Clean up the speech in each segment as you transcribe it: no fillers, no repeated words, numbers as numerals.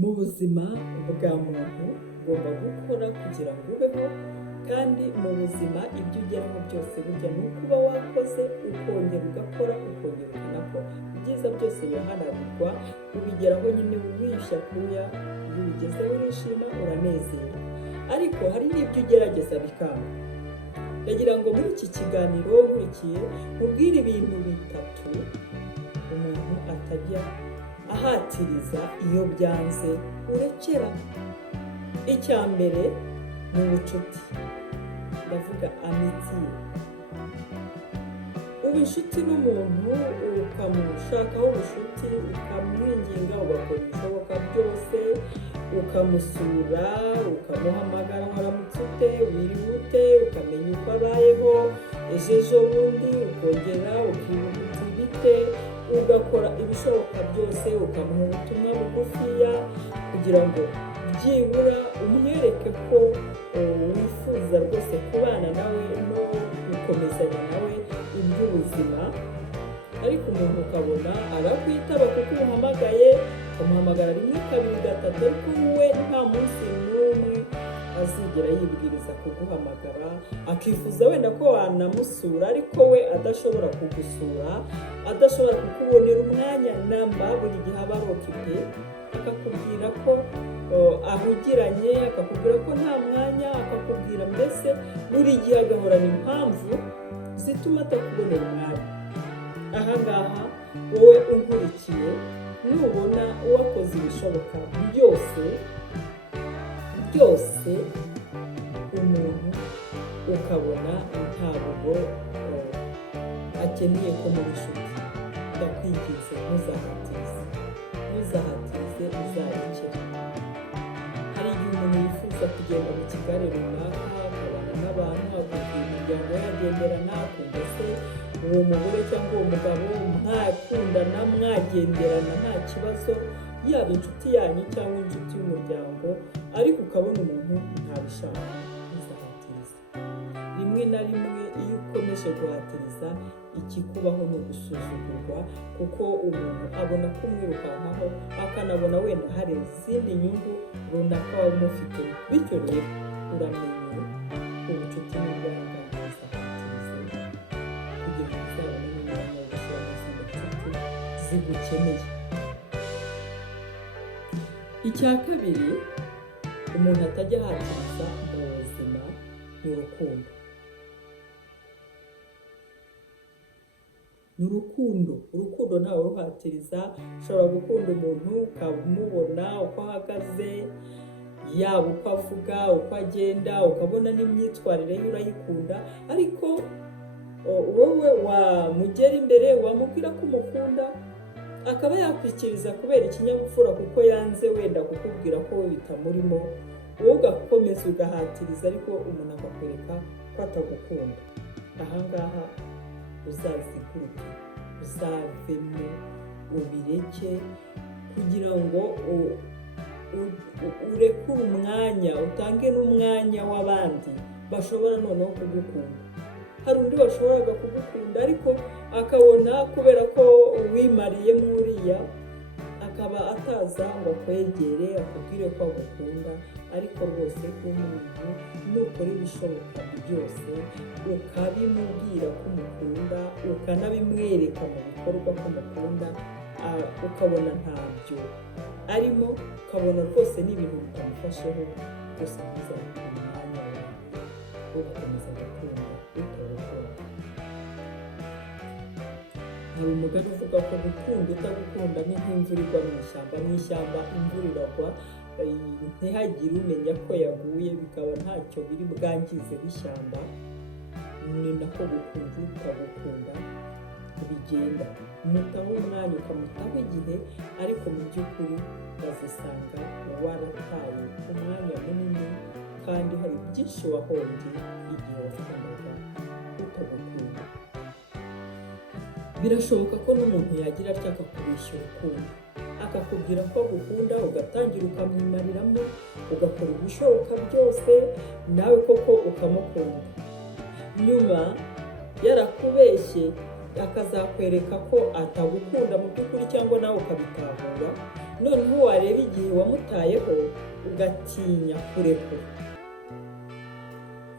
Mu buzima bwa muntu ugomba gukora kugira ngo ubeho, kandi mu buzima ibyo ugeraho byose burya ni ukuba wakoze ukongera ugakora ukongera ukanakora. Ibyiza byose biraharanirwa, ubigeraho nyine wishyira kuya, iyo ubigezeho urishima uranezerwa, ariko hari n'ibyo ugerageza bikanga. Ndagira ngo muri iki kiganiro nkurikiye nkubwire ibintu bitatu umuntu atajya ahatiriza iyo byanze urekera. Icya mbere ni ubucuti, ndavuga amitiye. Uba inshuti n'umuntu ukamushakaho ubucuti, ukamwinginga, ugakora ibishoboka byose, ukamusura, ukamuhamagara waramutse ute, wiriwe ute, ukamenya uko abayeho, ejo bundi ukongera ukibuka uti bite, ugakora ibishoboka byose, ukamuha ubutumwa bugufiya kugira ngo byibura umwereke ko wifuza rwose kubana nawe no gukomezanya nawe iby'ubuzima. Ariko umuntu ukabona arakwitaba kuko umuhamagaye, ukamuhamagara rimwe kabiri gatatu, ariko we nta munsi n'umwe azigera yibwiriza kuguhamagara, akifuza wenda ko wanamusura ariko we adashobora kugusura, adashobora kukubonera umwanya namba, buri gihe aba arokipe, akakubwira ko ahugiranye, akakubwira ko nta mwanya, akakubwira mbese buri gihe agahorana impamvu zituma atakubonera umwanya. Aha ngaha wowe unkurikiye, nubona wakoze ibishoboka byose umuntu ukabona ntabwo akeneye ko muri inshuti, ndakwinginze ntuzahatirize, uzarekere. Hari igihe umuntu yifuza kugenda mu kigare runaka, akabana n'abantu, akubwira imiryango yagenderana, akumva se uwo mugore cyangwa uwo mugabo mwakundana, mwagenderana nta kibazo, yaba inshuti yanyu cyangwa inshuti y'umuryango, ariko ukabona umuntu ntabishaka, ntuzahatirize. Rimwe na rimwe iyo ukomeje guhatiriza, ikikubaho ni ugusuzugurwa, kuko umuntu abona ko umwirukankaho, akanabona wenda hari izindi nyungu runaka waba umufite. Bityo rero uramenye ubucuti n'ubwanga, ntuzahatirize kugira ngo uzabone n'umwanya wo gushyira mu zindi nshuti zigukeneye. Icya kabiri umuntu atajya ahatiriza mu buzima ni urukundo. Urukundo ntawe uruhatiriza. Ushobora gukunda umuntu ukamubona uko ahagaze, yaba uko avuga, uko agenda, ukabona n'imyitwarire ye urayikunda, ariko wowe wamugera imbere wamubwira ko umukunda, akaba yakwikiriza kubera ikinyabupfura kuko yanze wenda kukubwira ko we bitamurimo, wowe ugakomeza ugahatiriza, ariko umuntu akakwereka ko atagukunda. Aha ngaha uzaziguruke, uzavemo, ubireke, kugira ngo urekure umwanya, utange n'umwanya w'abandi bashobora noneho kugukunda. Hari undi washoboraga kugukunda ariko akabona kubera ko wimariye muriya, akaba ataza ngo akwegere akubwire ko agukunda. Ariko rwose umuntu nukora ibishoboka byose ukabimubwira ko umukunda, ukanabimwereka mu bikorwa ko umukunda, ukabona ntabyo arimo, ukabona rwose n'ibintu bitamufasheho, rwose ntuzabure umwanya wawe wo gukomeza gukunda utagukunda. Hari umugani uvuga ko gukunda utagukunda ni nk'imvura igwa mu ishyamba. Mu ishyamba imvura iragwa, ntihagire umenya ko yaguye, bikaba ntacyo biri bwangize ishyamba. Ni nako gukunda utagukunda bigenda. Umutaho umwanya, ukamutaho igihe, ariko mu by'ukuri bazisanga warataye umwanya munini, kandi hari byinshi wahombye igihe wakundaga utagukunda. Birashoboka ko n'umuntu yagira atya akakubeshya urukundo, akakubwira ko agukunda, ugatangira ukamwimariramo, ugakora ibishoboka byose nawe koko ukamukunda. Nyuma yarakubeshye akazakwereka ko atagukunda mu by'ukuri, cyangwa nawe ukabitahura, noneho wareba igihe wamutayeho ugatinya kurekura.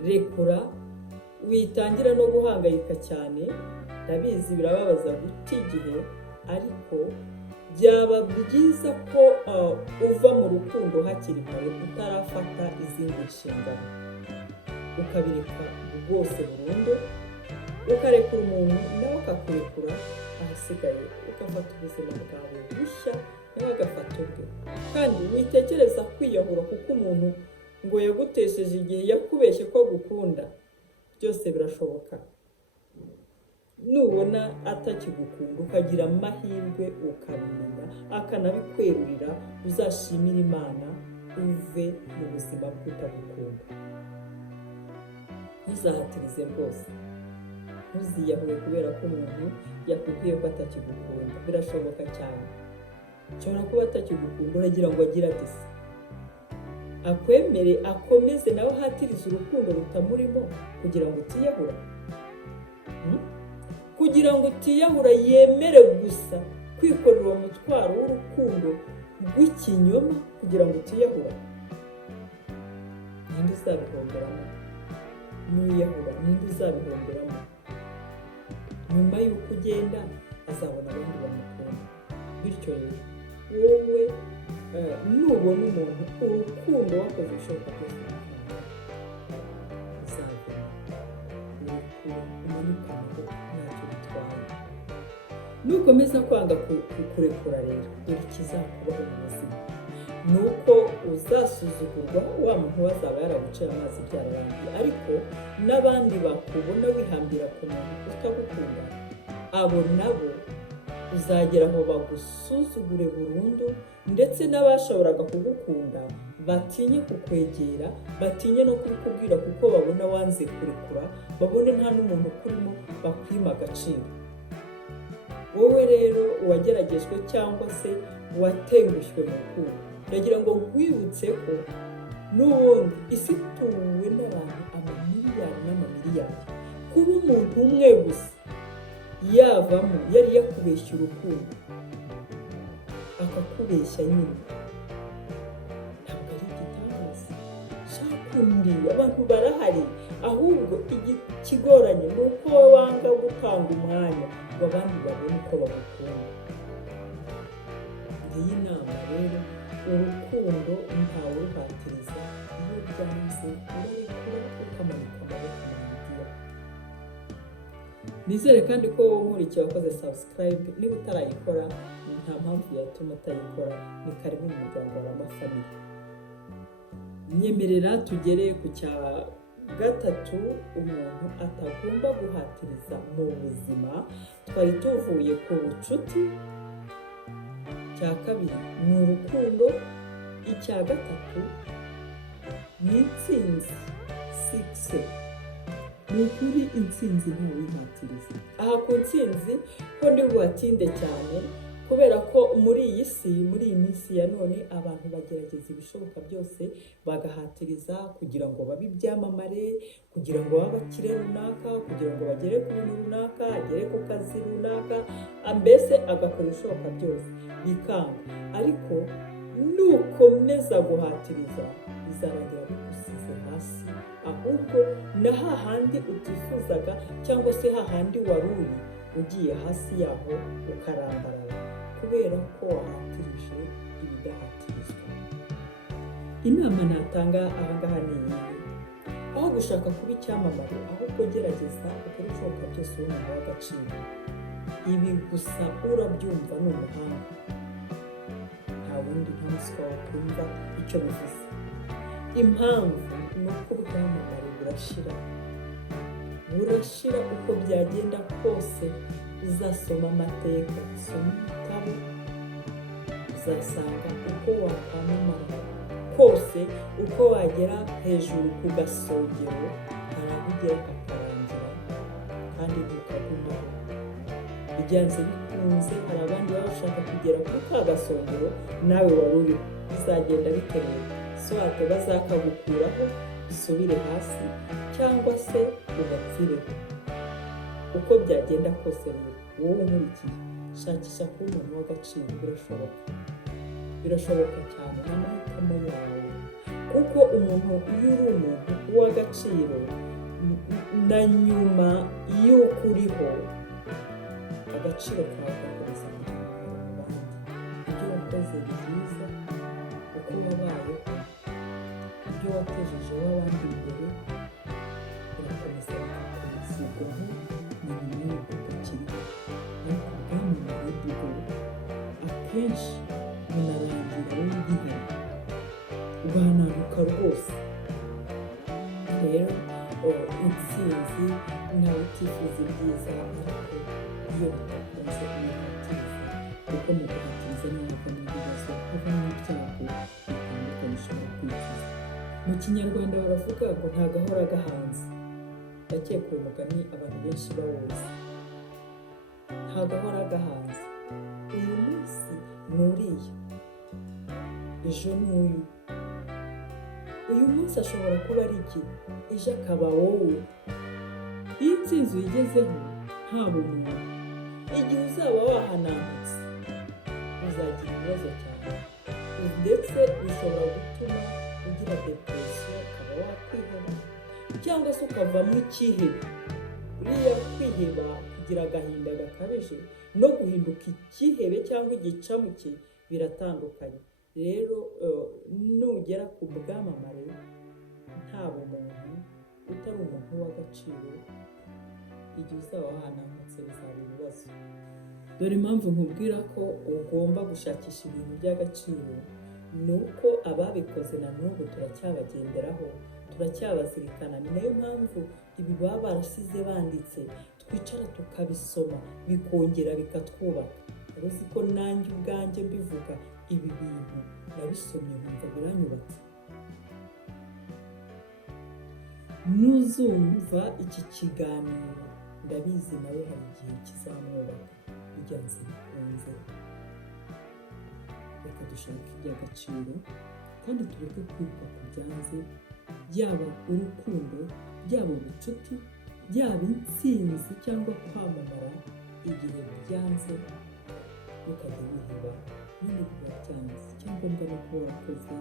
Rekura, witangira no guhangayika cyane. Ndabizi birababaza guta igihe, ariko byaba byiza ko uva mu rukundo hakiri kare utarafata izindi nshingano, ukabireka rwose burundu, ukarekura umuntu nawe akakurekura, ahasigaye ugafata ubuzima bwawe bushya nawe agafata ubwe. Kandi witekereza kwiyahura kuko umuntu ngo yagutesheje igihe, yakubeshye ko agukunda. Byose birashoboka. Nubona atakigukunda ukagira amahirwe ukabimenya akanabikwerurira, uzashimira Imana uve mu buzima bw'utagukunda. Ntuzahatirize rwose, ntuziyahure kubera ko umuntu yakubwiye ko atakigukunda. Birashoboka cyane, nshobora kuba atakigukunda, uragira ngo agire ati se akwemere, akomeze nawe ahatirize urukundo rutamurimo kugira ngo utiyahura? Kugira ngo utiyahura, yemere gusa kwikorera uwo mutwaro w'urukundo rw'ikinyoma kugira ngo utiyahura? Ninde uzabihomberamo? Nuyahura ninde uzabihomberamo? Nyuma y'uko ugenda azabona abandi bamukunda. Bityo rero wowe nubona umuntu urukundo wakoze ibishoboka byose uzabona umanukane ntacyo bitwaye. Nukomeza kwanga kurekura rero, dore ikizakubaho mu buzima ni uko uzasuzugurwa. Wa muntu azaba yaraguciye amazi byararangiye, ariko n'abandi bakubona wihambira ku muntu utagukunda, abo nabo uzagera aho bagusuzugure burundu, ndetse n'abashoboraga kugukunda batinye kukwegera, batinye no kubikubwira kuko babona wanze kurekura, babone nta n'umuntu ukurimo, bakwima agaciro. Wowe rero wageragejwe cyangwa se watengushywe mu rukundo, ndagira ngo nkwibutse ko n'ubundi isi ituwe n'abantu amamiliyari n'amamiliyari. Kuba umuntu umwe gusa yavamo yari yakubeshya urukundo, akakubeshya nyine, ntabwo ari igitangaza. Shaka undi, abantu barahari, ahubwo ikigoranye ni uko wanga gutanga umwanya ngo abandi babone uko bagukunda. Ngiyi nama rero, urukundo ntawe uruhatiriza, iyo byanze urarekura ukamanika amaboko mu nzira. Nizere kandi ko wowe nkurikiye wakoze subscribe. Niba utarayikora nta mpamvu yatuma utayikora. Ni karibu mu muryango wa Rama Family. Nyemerera tugere ku cya gatatu umuntu atagomba guhatiriza mu buzima. Twari tuvuye ku bucuti, icya kabiri ni urukundo, icya gatatu ni intsinzi. Sikise ni ukuri, intsinzi ntiwihatiriza. Aha ku ntsinzi ho ndi buhatinde cyane, kubera ko muri iyi si, muri iyi minsi ya none, abantu bagerageza ibishoboka byose bagahatiriza kugira ngo babe ibyamamare, kugira ngo babe abakire runaka, kugira ngo bagere ku bintu runaka, agere ku kazi runaka, mbese agakora ibishoboka byose bikanga. Ariko nukomeza guhatiriza bizarangira bigusize hasi, ahubwo na hahandi utifuzaga cyangwa se hahandi wari uri ugiye hasi yaho ukarambarara, kubera ko wahatirije ibidahatirizwa. Inama natanga ahangaha ni iyi: aho gushaka kuba icyamamare, ahubwo gerageza ukora ibishoboka byose uri umuntu w'agaciro. Ibi gusa urabyumva ni umuhanga, nta wundi nta muswa wakumva icyo bivuze. Impamvu ni uko ubwamamare burashira, burashira uko byagenda kose. Uzasoma amateka, soma ibitabo, uzasanga uko wakwamamara kose, uko wagera hejuru ku gasongero, hari aho ugera kakarangira kandi ntukagumaho. Byanze bikunze hari abandi baba bashaka kugera kuri ka gasongero nawe wari uriho, bizagenda bitemewe. Swate bazakagukuraho bisubire hasi, cyangwa se ugapfireho. Uko byagenda kose rero, wowe unkurikiye, shakisha kuba umuntu w'agaciro. Birashoboka. birashoboka cyane, ni amahitamo yawe, kuko umuntu iyo uri umuntu w'agaciro na nyuma y'uko uriho, agaciro kawe gakomeza kugaragara mu bandi. Ibyo wakoze byiza, uko wabayeho, ibyo watejejeho abandi imbere, birakomeza bikakurizwaho na nyuma y'uko utakiriho. Ariko ubwamamare bwo akenshi bunarangira wowe ugihari, ugahananuka rwose. Rero intsinzi ntawe utifuza ibyiza, ariko iyo bitakunze unahatiza, kuko mu guhatiza niho havamo ibibazo, havamo ibyago bitandukanye ushobora kwikiza. Mu Kinyarwanda baravuga ngo nta gahora gahanze. Ndakeka uwo mugani abantu benshi bawuzi. Nta gahora gahanze. Uyu munsi ni uriya, ejo ni uyu. Uyu munsi ashobora kuba ari igihe, ejo akaba wowe. Iyo intsinzi uyigezeho nta bumuntu, igihe uzaba wahananutse uzagira ibibazo cyane, ndetse bishobora gutuma ugira depression, ukaba wakwiheba cyangwa se ukavamo ikihebe. Buriya kwiheba, kugira agahinda gakabije no guhinduka ikihebe cyangwa igicamuke biratandukanye. Rero nugera ku bwamamare nta bumuntu, utari umuntu w'agaciro, igihe uzaba wahananutse bizaba ibibazo. Dore impamvu nkubwira ko ugomba gushakisha ibintu by'agaciro, ni uko ababikoze na n'ubu turacyabagenderaho, turacyabazirikana. Ni nayo mpamvu ibi baba barasize banditse twicara tukabisoma, bikongera bikatwubaka. Rero uzi ko nanjye ubwanjye mbivuga ibi bintu nabisomye nkumva biranyubatse. Nuzumva iki kiganiro ndabizi nawe hari igihe kizamwubaka, byanze bikunze. Reka dushake iby'agaciro kandi tureke kwita ku byanze, byaba urukundo, byaba ubucuti, byaba intsinzi cyangwa kwamamara. Igihe byanze ukajya wiheba, nyine biba byanze. Icyangombwa ni uko warakoze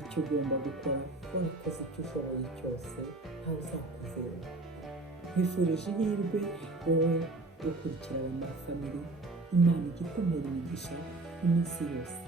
icyo ugomba gukora, warakoze icyo ushoboye cyose, ntawe uzakuzera. Nkwifurije ihirwe wowe ukurikirana na family. Imana igukomere imigisha iminsi yose.